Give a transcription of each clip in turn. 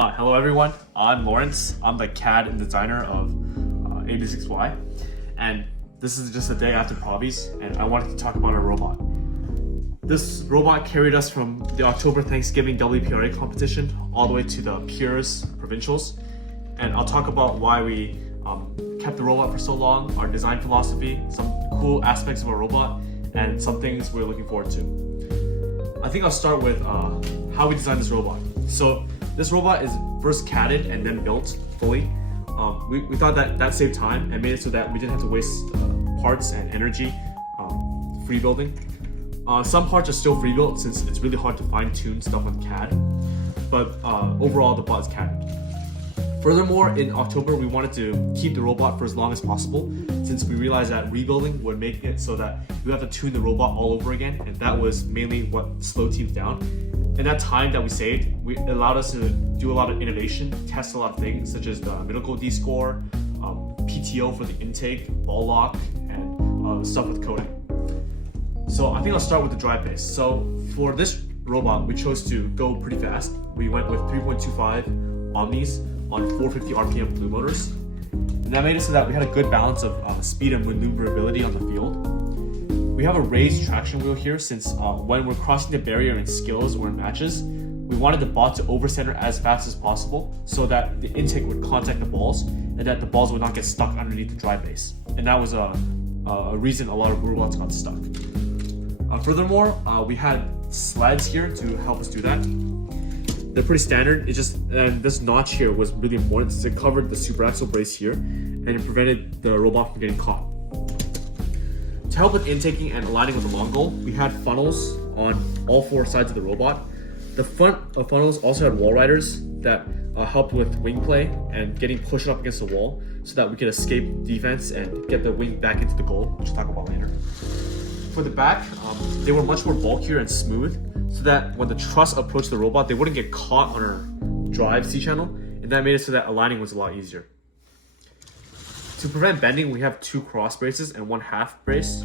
Hello everyone, I'm Lawrence. I'm the CAD and designer of AB6Y, and this is just a day after Provies, and I wanted to talk about our robot. This robot carried us from the October Thanksgiving WPRA competition all the way to the Peers Provincials, and I'll talk about why we kept the robot for so long, our design philosophy, some cool aspects of our robot, and some things we're looking forward to. I think I'll start with how we designed this robot. So this robot is first CAD'ed and then built fully. We thought that saved time and made it so that we didn't have to waste parts and energy free building. Some parts are still free built since it's really hard to fine tune stuff on CAD, but overall the bot is CAD'ed. Furthermore, in October we wanted to keep the robot for as long as possible since we realized that rebuilding would make it so that you have to tune the robot all over again, and that was mainly what slowed teams down. And that time that we saved, it allowed us to do a lot of innovation, test a lot of things such as the medical Descore, PTO for the intake, ball lock, and stuff with coding. So I think I'll start with the drive base. So for this robot, we chose to go pretty fast. We went with 3.25 Omnis on 450 RPM blue motors. And that made it so that we had a good balance of speed and maneuverability on the field. We have a raised traction wheel here since when we're crossing the barrier in skills or in matches, we wanted the bot to over-center as fast as possible so that the intake would contact the balls and that the balls would not get stuck underneath the drive base. And that was a reason a lot of robots got stuck. Furthermore, we had sleds here to help us do that. They're pretty standard. And this notch here was really important since it covered the super axle brace here and it prevented the robot from getting caught. To help with intaking and aligning with the long goal, we had funnels on all four sides of the robot. The front of funnels also had wall riders that helped with wing play and getting pushed up against the wall so that we could escape defense and get the wing back into the goal, which we'll talk about later. For the back, they were much more bulkier and smooth so that when the truss approached the robot, they wouldn't get caught on our drive C-channel, and that made it so that aligning was a lot easier. To prevent bending, we have two cross braces and one half brace.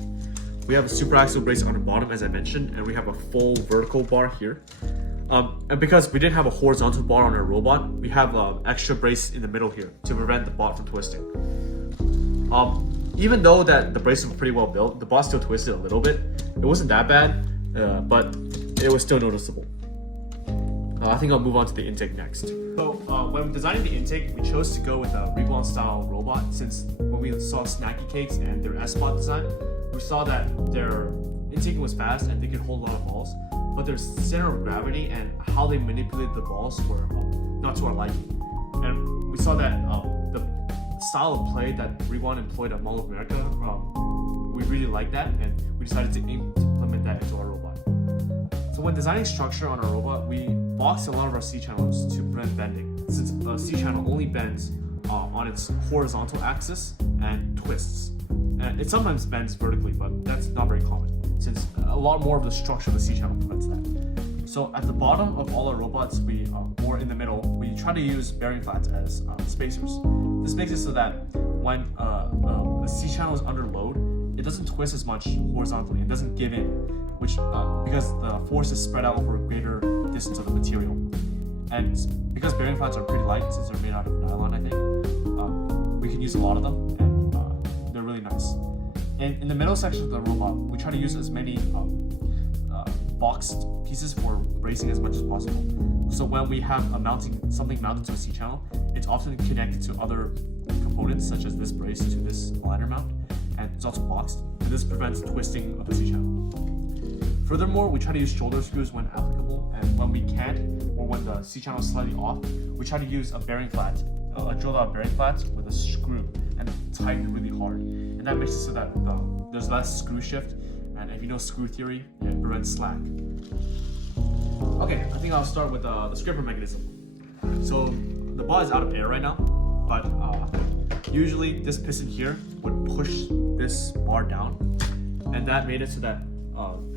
We have a super axle brace on the bottom, as I mentioned, and we have a full vertical bar here. And because we didn't have a horizontal bar on our robot, we have an extra brace in the middle here to prevent the bot from twisting. Even though that the braces were pretty well built, the bot still twisted a little bit. It wasn't that bad, but it was still noticeable. I think I'll move on to the intake next. So when designing the intake, we chose to go with a Reblon style robot since when we saw Snacky Cakes and their S-Bot design, we saw that their intaking was fast and they could hold a lot of balls, but their center of gravity and how they manipulated the balls were not to our liking. And we saw that the style of play that Reblon employed at Mall of America, we really liked that, and we decided to implement that into our robot. So when designing structure on our robot, we boxed a lot of our C-channels to prevent bending, since the C-channel only bends on its horizontal axis and twists. And it sometimes bends vertically, but that's not very common, since a lot more of the structure of the C-channel prevents that. So at the bottom of all our robots, or in the middle, we try to use bearing flats as spacers. This makes it so that when a C-channel is under load, it doesn't twist as much horizontally, it doesn't give in, which because the force is spread out over a greater distance of the material. And because bearing flats are pretty light, since they're made out of nylon, I think, we can use a lot of them, and they're really nice. And in the middle section of the robot, we try to use as many boxed pieces for bracing as much as possible. So when we have something mounted to a C-channel, it's often connected to other components such as this brace to this aligner mount, and it's also boxed, and this prevents twisting of the C-channel. Furthermore, we try to use shoulder screws when applicable, and when we can't, or when the C-channel is slightly off, we try to use a bearing flat, a drilled out bearing flat with a screw, and tighten it really hard. And that makes it so that there's less screw shift, and if you know screw theory, it prevents slack. Okay, I think I'll start with the scraper mechanism. So the bot is out of air right now, but usually this piston here would push this bar down, and that made it so that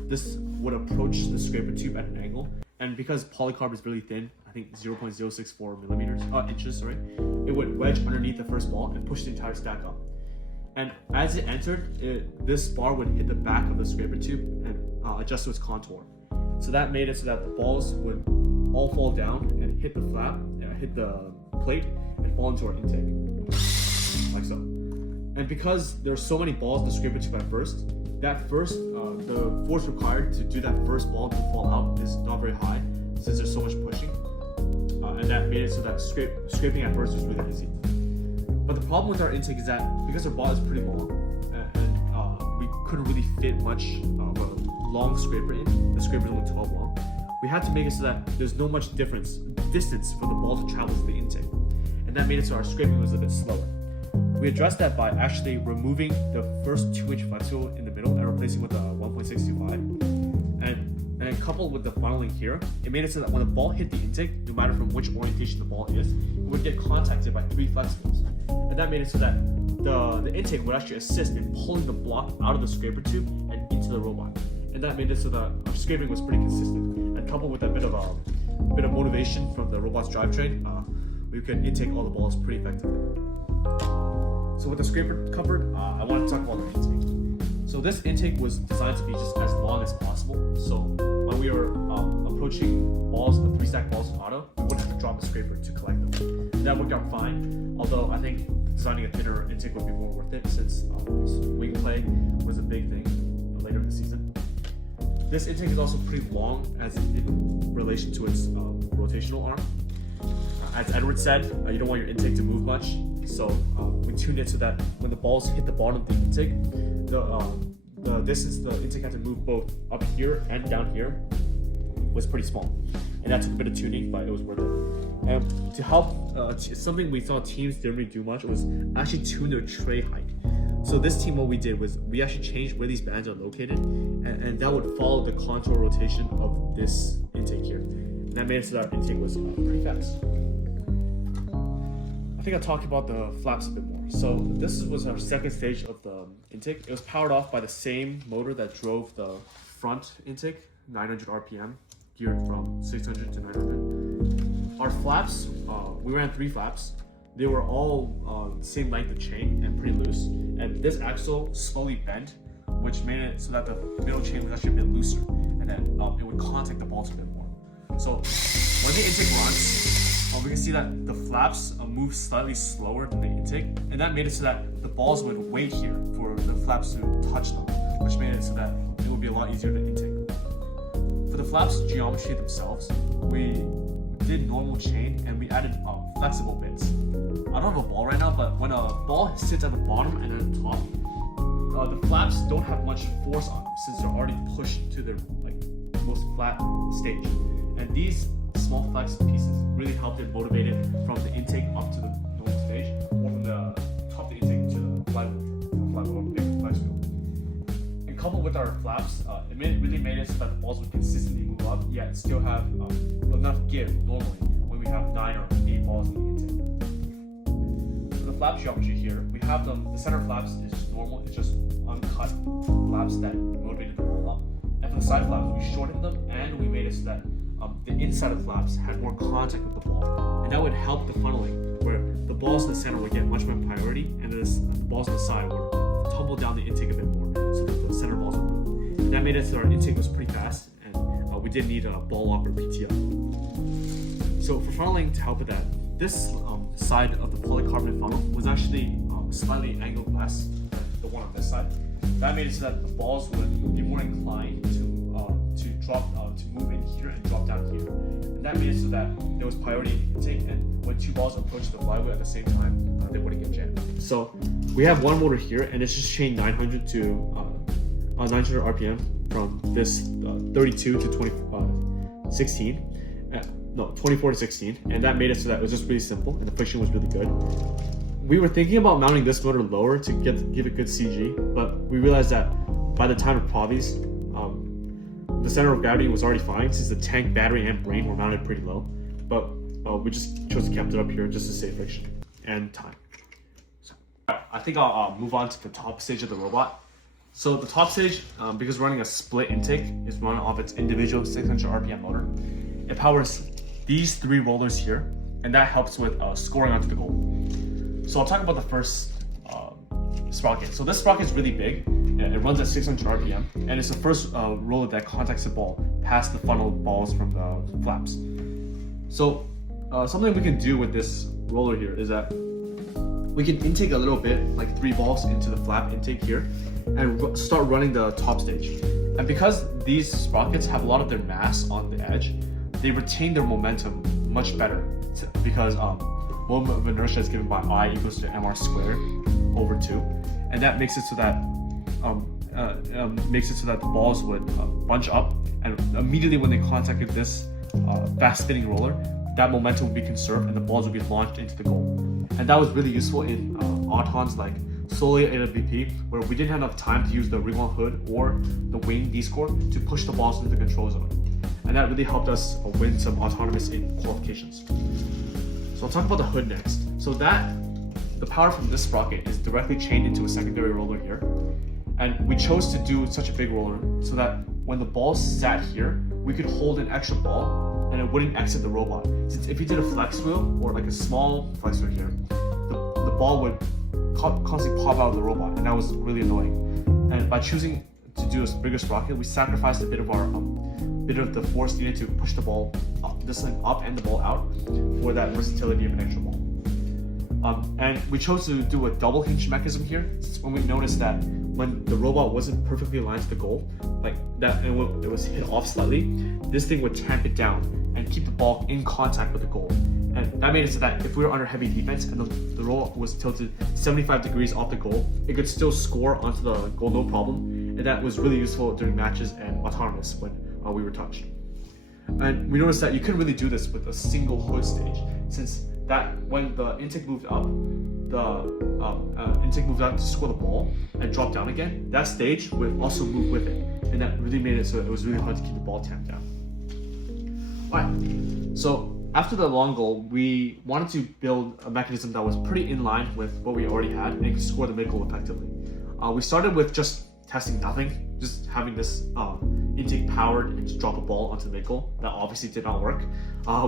this would approach the scraper tube at an angle. And because polycarb is really thin, I think 0.064 inches, it would wedge underneath the first ball and push the entire stack up. And as it entered, this bar would hit the back of the scraper tube and adjust to its contour. So that made it so that the balls would all fall down and hit the flap, hit the plate and fall into our intake, like so. And because there's so many balls in the scraper tube at first, the force required to do that first ball to fall out is not very high since there's so much pushing. And that made it so that scraping at first was really easy. But the problem with our intake is that because our ball is pretty long and we couldn't really fit much of a long scraper in, the scraper is only 12 long, we had to make it so that there's no much distance for the ball to travel to the intake. And that made it so our scraping was a bit slower. We addressed that by actually removing the first 2-inch flex wheel in the middle and replacing with a 1.625. And coupled with the funneling here, it made it so that when the ball hit the intake, no matter from which orientation the ball is, it would get contacted by 3 flex wheels. And that made it so that the intake would actually assist in pulling the block out of the scraper tube and into the robot. And that made it so that our scraping was pretty consistent. And coupled with a bit of motivation from the robot's drivetrain, we could intake all the balls pretty effectively. So with the scraper covered, I want to talk about the intake. So this intake was designed to be just as long as possible. So when we were approaching balls, the 3-stack balls in auto, we wouldn't have to drop the scraper to collect them. That worked out fine, although I think designing a thinner intake would be more worth it since wing play was a big thing later in the season. This intake is also pretty long as in relation to its rotational arm. As Edward said, you don't want your intake to move much, so we tuned it so that when the balls hit the bottom of the intake, the distance the intake had to move both up here and down here was pretty small. And that took a bit of tuning, but it was worth it. And to help, something we saw teams didn't really do much was actually tune their tray height. So this team, what we did was we actually changed where these bands are located, and that would follow the contour rotation of this intake here. And that made it so that our intake was pretty fast. I think I'll talk about the flaps a bit more. So this was our second stage of the intake. It was powered off by the same motor that drove the front intake, 900 RPM, geared from 600 to 900. Our flaps, we ran 3 flaps. They were all same length of chain and pretty loose. And this axle slowly bent, which made it so that the middle chain was actually a bit looser, and then it would contact the balls a bit more. So when the intake runs, we can see that the flaps move slightly slower than the intake, and that made it so that the balls would wait here for the flaps to touch them, which made it so that it would be a lot easier to intake. For the flaps geometry themselves, we did normal chain and we added flexible bits. I don't have a ball right now, but when a ball sits at the bottom and at the top, the flaps don't have much force on them since they're already pushed to their most flat stage. And these small flex pieces really helped it motivate it from the intake up to the normal stage, or from the top of the intake to the flywheel, big flex wheel. And coupled with our flaps, it really made it so that the balls would consistently move up, yet still have enough give normally when we have 9 or 8 balls in the intake. For the flap geometry here, we have the center flaps is just normal, it's just uncut flaps that motivated the ball up. And for the side flaps, we shortened them and we made it so that the inside of flaps had more contact with the ball, and that would help the funneling, where the balls in the center would get much more priority, and the balls on the side would tumble down the intake a bit more, so that the center balls would move. And that made it so our intake was pretty fast, and we didn't need a ball lock or PTO. So for funneling, to help with that, this side of the polycarbonate funnel was actually slightly angled less than the one on this side. That made it so that the balls would be more inclined to move in here and drop down here. And that made it so that there was priority in intake, and when 2 balls approached the flywheel at the same time, they wouldn't get jammed. So we have one motor here, and it's just chained 900 to 900 RPM from this 32 to 24 to 16, and that made it so that it was just really simple, and the friction was really good. We were thinking about mounting this motor lower to give it good CG, but we realized that by the time of Provi's, the center of gravity was already fine since the tank, battery, and brain were mounted pretty low. But we just chose to keep it up here just to save friction and time. So, I think I'll move on to the top stage of the robot. So the top stage, because we're running a split intake, is run off its individual 600 RPM motor. It powers these 3 rollers here, and that helps with scoring onto the goal. So I'll talk about the first sprocket. So this sprocket is really big. It runs at 600 RPM, and it's the first roller that contacts the ball past the funneled balls from the flaps. So something we can do with this roller here is that we can intake a little bit, like 3 balls into the flap intake here, and start running the top stage. And because these sprockets have a lot of their mass on the edge, they retain their momentum much better because moment of inertia is given by I equals to mr squared over 2, and that makes it so that the balls would bunch up, and immediately when they contacted this fast spinning roller, that momentum would be conserved and the balls would be launched into the goal. And that was really useful in autons like solely AWP, where we didn't have enough time to use the ring on hood or the wing Descore to push the balls into the control zone. And that really helped us win some autonomous in qualifications. So I'll talk about the hood next. So the power from this sprocket is directly chained into a secondary roller here. And we chose to do such a big roller so that when the ball sat here, we could hold an extra ball and it wouldn't exit the robot. Since if you did a flex wheel or like a small flex wheel here, the ball would constantly pop out of the robot, and that was really annoying. And by choosing to do a bigger sprocket, we sacrificed a bit of the force needed to push the ball up and the ball out for that versatility of an extra ball. And we chose to do a double hinge mechanism here, when we noticed that when the robot wasn't perfectly aligned to the goal, like that, and it was hit off slightly, this thing would tamp it down and keep the ball in contact with the goal. And that made it so that if we were under heavy defense and the robot was tilted 75 degrees off the goal, it could still score onto the goal no problem. And that was really useful during matches and autonomous when we were touched. And we noticed that you couldn't really do this with a single hood stage, since that when the intake moved up, to score the ball and drop down again, that stage would also move with it, and that really made it so it was really hard to keep the ball tamped down. Alright, so after the long goal, we wanted to build a mechanism that was pretty in line with what we already had and could score the mid goal effectively. We started with just testing nothing, just having this intake powered and just drop a ball onto the mid goal. That obviously did not work.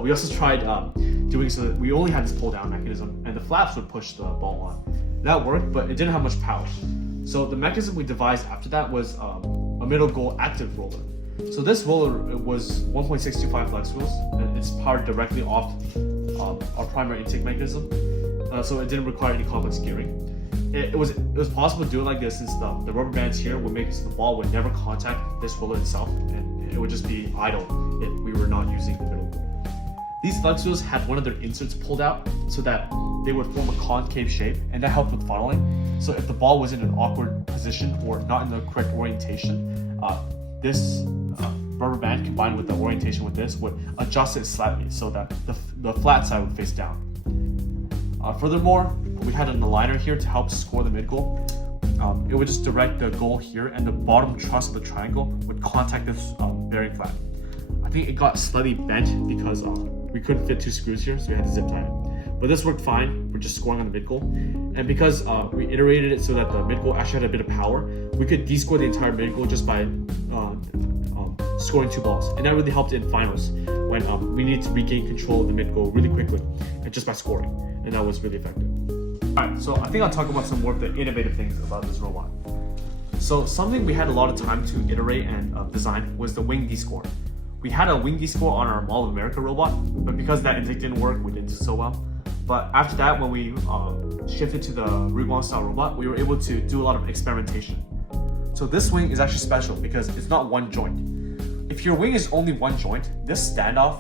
We also tried doing so that we only had this pull down mechanism and the flaps would push the ball on. That worked, but it didn't have much power. So the mechanism we devised after that was a middle goal active roller. So this roller was 1.625 flex wheels, and it's powered directly off our primary intake mechanism, so it didn't require any complex gearing. It was possible to do it like this, since the rubber bands here would make it so the ball would never contact this roller itself, and it would just be idle if we were not using the middle goal. These flex wheels had one of their inserts pulled out so that they would form a concave shape, and that helped with funneling. So if the ball was in an awkward position or not in the correct orientation, this rubber band combined with the orientation with this would adjust it slightly so that the flat side would face down. Furthermore, we had an aligner here to help score the mid goal. It would just direct the goal here, and the bottom truss of the triangle would contact this bearing flat. I think it got slightly bent because we couldn't fit 2 screws here, so we had to zip tie it. But this worked fine. We're just scoring on the mid goal, and because we iterated it so that the mid goal actually had a bit of power, we could descore the entire mid goal just by scoring 2 balls, and that really helped in finals when we needed to regain control of the mid goal really quickly, and just by scoring, and that was really effective. Alright, so I think I'll talk about some more of the innovative things about this robot. So something we had a lot of time to iterate and design was the wing Descore. We had a wing Descore on our Mall of America robot, but because that intake didn't work, we didn't do so well. But after that, when we shifted to the Ruguan style robot, we were able to do a lot of experimentation. So this wing is actually special because it's not one joint. If your wing is only one joint, this standoff,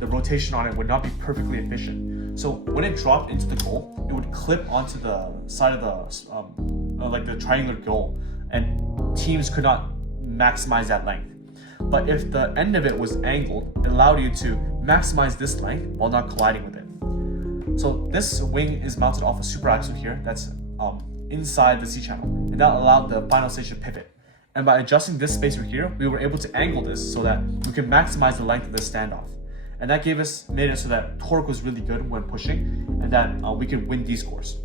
the rotation on it would not be perfectly efficient. So when it dropped into the goal, it would clip onto the side of the like the triangular goal, and teams could not maximize that length. But if the end of it was angled, it allowed you to maximize this length while not colliding with it. So this wing is mounted off a super axle here that's inside the C-channel, and that allowed the final stage to pivot. And by adjusting this spacer here, we were able to angle this so that we could maximize the length of this standoff. And that made it so that torque was really good when pushing, and that we could win Descores.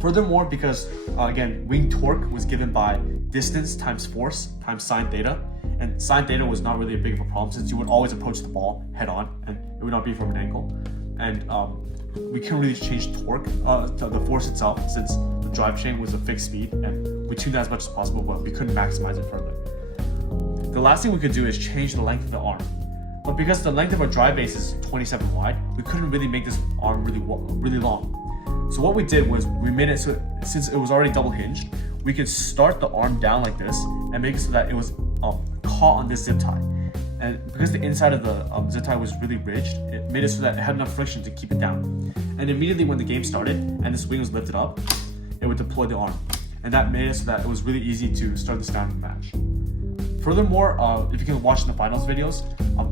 Furthermore, because again, wing torque was given by distance times force times sine theta, and sine theta was not really a big of a problem since you would always approach the ball head on and it would not be from an angle. And we couldn't really change torque, the force itself, since the drivetrain was a fixed speed, and we tuned that as much as possible, but we couldn't maximize it further. The last thing we could do is change the length of the arm. But because the length of our drive base is 27 wide, we couldn't really make this arm really long. So what we did was we made it so since it was already double hinged, we could start the arm down like this and make it so that it was caught on this zip tie. And because the inside of the zip tie was really ridged, it made it so that it had enough friction to keep it down. And immediately when the game started and this wing was lifted up, it would deploy the arm. And that made it so that it was really easy to start the standard match. Furthermore, if you can watch the finals videos,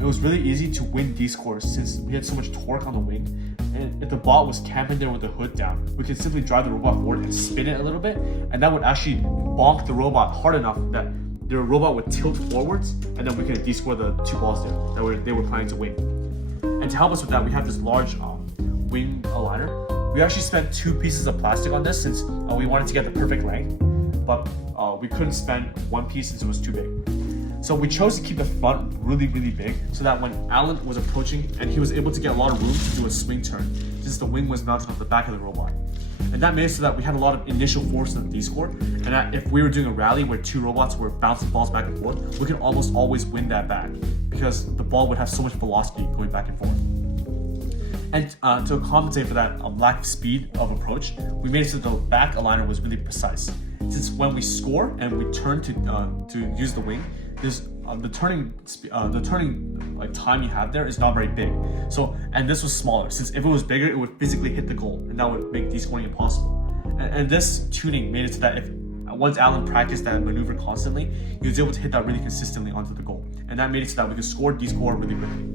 it was really easy to win Descore since we had so much torque on the wing. And if the bot was camping there with the hood down, we could simply drive the robot forward and spin it a little bit, and that would actually bonk the robot hard enough that the robot would tilt forwards, and then we could Descore the 2 balls there that they were planning to win. And to help us with that, we have this large wing aligner. We actually spent 2 pieces of plastic on this since we wanted to get the perfect length, but we couldn't spend 1 piece since it was too big. So we chose to keep the front really big so that when Alan was approaching and he was able to get a lot of room to do a swing turn since the wing was mounted on the back of the robot. And that made it so that we had a lot of initial force in the Descore, and that if we were doing a rally where 2 robots were bouncing balls back and forth, we could almost always win that back because the ball would have so much velocity going back and forth. And to compensate for that lack of speed of approach, we made it so the back aligner was really precise. Since when we score and we turn to use the wing, the turning like time you have there is not very big. So, and this was smaller. Since if it was bigger, it would physically hit the goal, and that would make descoring impossible. And this tuning made it so that if once Alan practiced that maneuver constantly, he was able to hit that really consistently onto the goal, and that made it so that we could score Descore really quickly.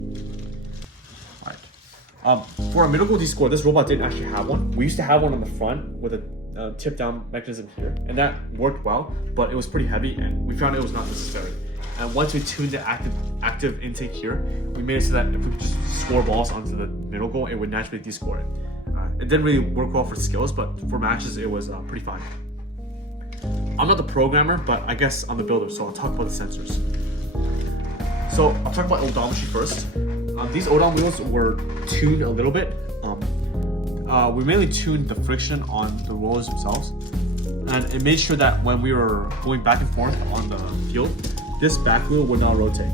All right. For a middle goal Descore, this robot didn't actually have one. We used to have one on the front with a tip down mechanism here, and that worked well, but it was pretty heavy, and we found it was not necessary. And once we tuned the active intake here, we made it so that if we could just score balls onto the middle goal, it would naturally Descore it. It didn't really work well for skills, but for matches, it was pretty fine. I'm not the programmer, but I guess I'm the builder, so I'll talk about the sensors. So I'll talk about odometry first. These odom wheels were tuned a little bit. We mainly tuned the friction on the rollers themselves, and it made sure that when we were going back and forth on the field, this back wheel would not rotate.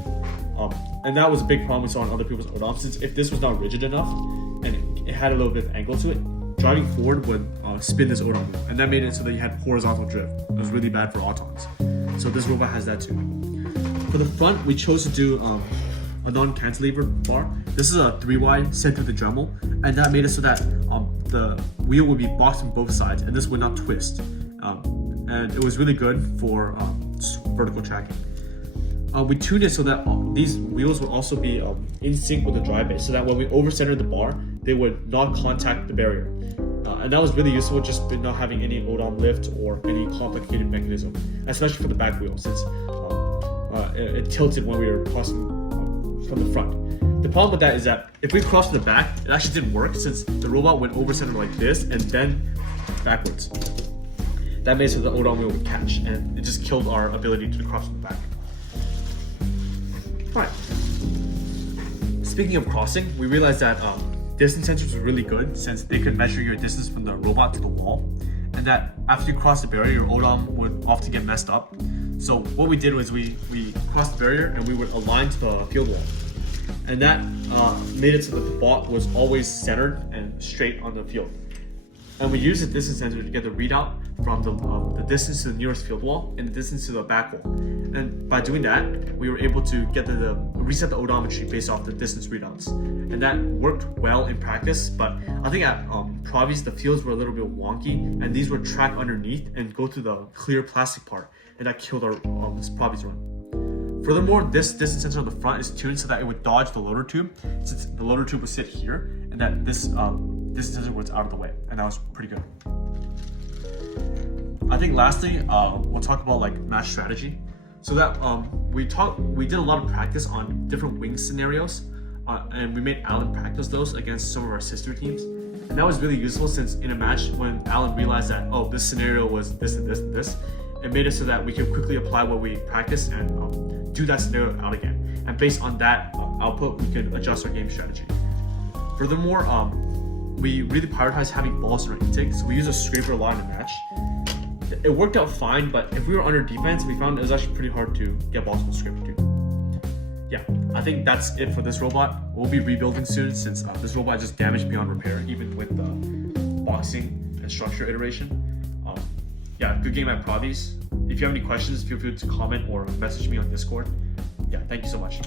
And that was a big problem we saw on other people's odoms, since if this was not rigid enough and it had a little bit of angle to it, driving forward would spin this odom wheel, and that made it so that you had horizontal drift. It was really bad for autons. So this robot has that too. For the front, we chose to do a non-cantilever bar. This is a 3Y sent through the Dremel, and that made it so that the wheel would be boxed on both sides and this would not twist. And it was really good for vertical tracking. We tuned it so that these wheels would also be in sync with the drive base, so that when we over-centered the bar, they would not contact the barrier. And that was really useful, just by not having any odom lift or any complicated mechanism, especially for the back wheel, since it tilted when we were crossing from the front. The problem with that is that if we crossed from the back, it actually didn't work, since the robot went over-center like this and then backwards. That made it so the odom wheel would catch, and it just killed our ability to cross from the back. Alright. Speaking of crossing, we realized that distance sensors were really good since they could measure your distance from the robot to the wall, and that after you cross the barrier, your odom would often get messed up. So what we did was we crossed the barrier and we would align to the field wall, and that made it so that the bot was always centered and straight on the field. And we used the distance sensor to get the readout from the distance to the nearest field wall and the distance to the back wall. And by doing that, we were able to get reset the odometry based off the distance readouts. And that worked well in practice, but I think at Provi's, the fields were a little bit wonky, and these would track underneath and go to the clear plastic part, and that killed our Provi's run. Furthermore, this distance sensor on the front is tuned so that it would dodge the loader tube, since the loader tube would sit here, and that this distance sensor was out of the way, and that was pretty good. I think lastly, we'll talk about like match strategy. So that we did a lot of practice on different wing scenarios, and we made Alan practice those against some of our sister teams. And that was really useful, since in a match when Alan realized that, oh, this scenario was this and this and this, it made it so that we could quickly apply what we practiced and do that scenario out again. And based on that output, we could adjust our game strategy. Furthermore, we really prioritized having balls in our intake, so we used a scraper a lot in the match. It worked out fine, but if we were under defense, we found it was actually pretty hard to get balls from the scraper too. Yeah. I think that's it for this robot. We'll be rebuilding soon since this robot just damaged beyond repair, even with the boxing and structure iteration. Yeah, good game at Provies. If you have any questions, feel free to comment or message me on Discord. Yeah, thank you so much.